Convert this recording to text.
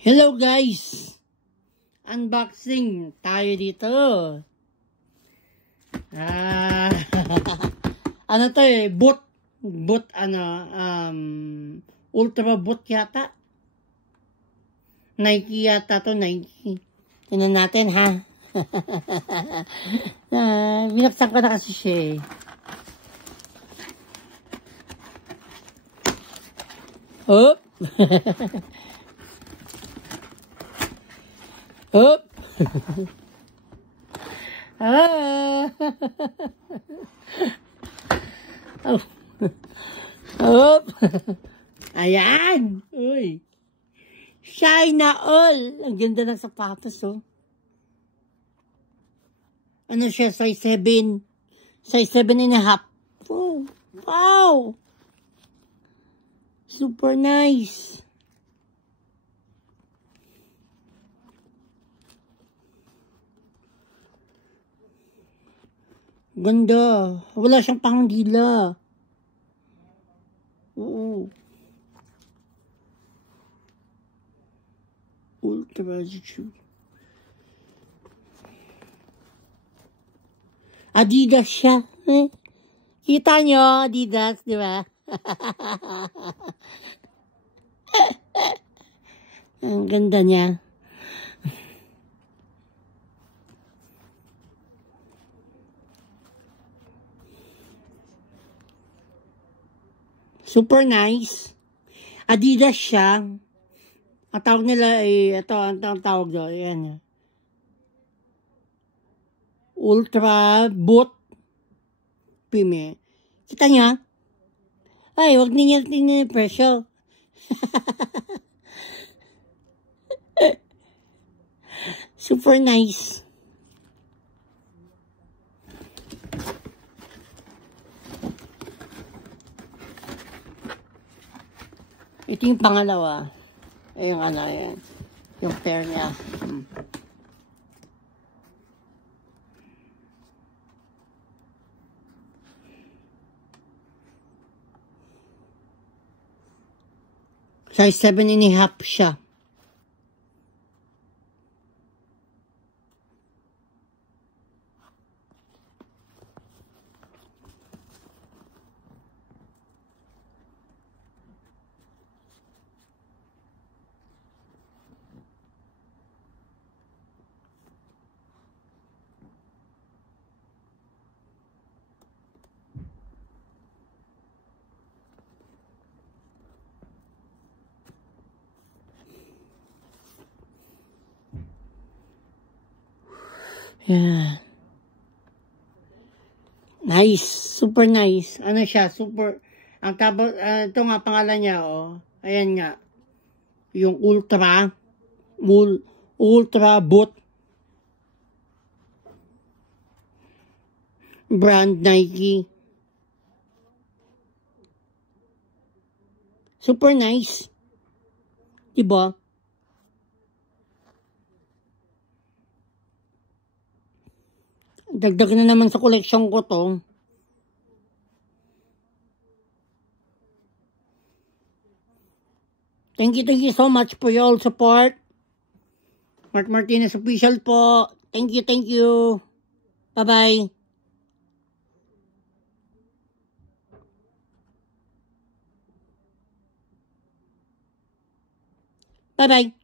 Hello guys! Unboxing tayo dito. Ano to boot Ultra boot yata. Nike yata to, Nike. Tingnan natin ha. Binaksan ko na kasi siya Hop! Hop! Oh. Hop! Ayan! Uy! China all! Ang ganda ng sapatos, oh. Ano siya? Size 7. Size 7.5. Oh, wow! Super nice. Ganda. Wala siyang pangdila. Oo. Ultra shoe. Adidas siya. Kita nyo, Adidas, di ba? Ang ganda niya. Super nice. Adidas siya. Ang tawag nila ito, ang tawag doon. Ayan. Ultra boot. Pime. Kita niya? Ay, wag niya tingnan yung presyo. Super nice. Ito yung pangalawa. Yung ano, yan. Yung pair niya. Size 7.5 siya. Yeah. Nice. Super nice. Ano siya? Super. Ang tapos, ito nga pangalan niya, oh. Ayan nga. Yung Ultra boot. Brand Nike. Super nice. Diba? Dagdag na naman sa collection ko to. Thank you so much for your support. Mark Martinez Official po. Thank you. Bye-bye. Bye-bye.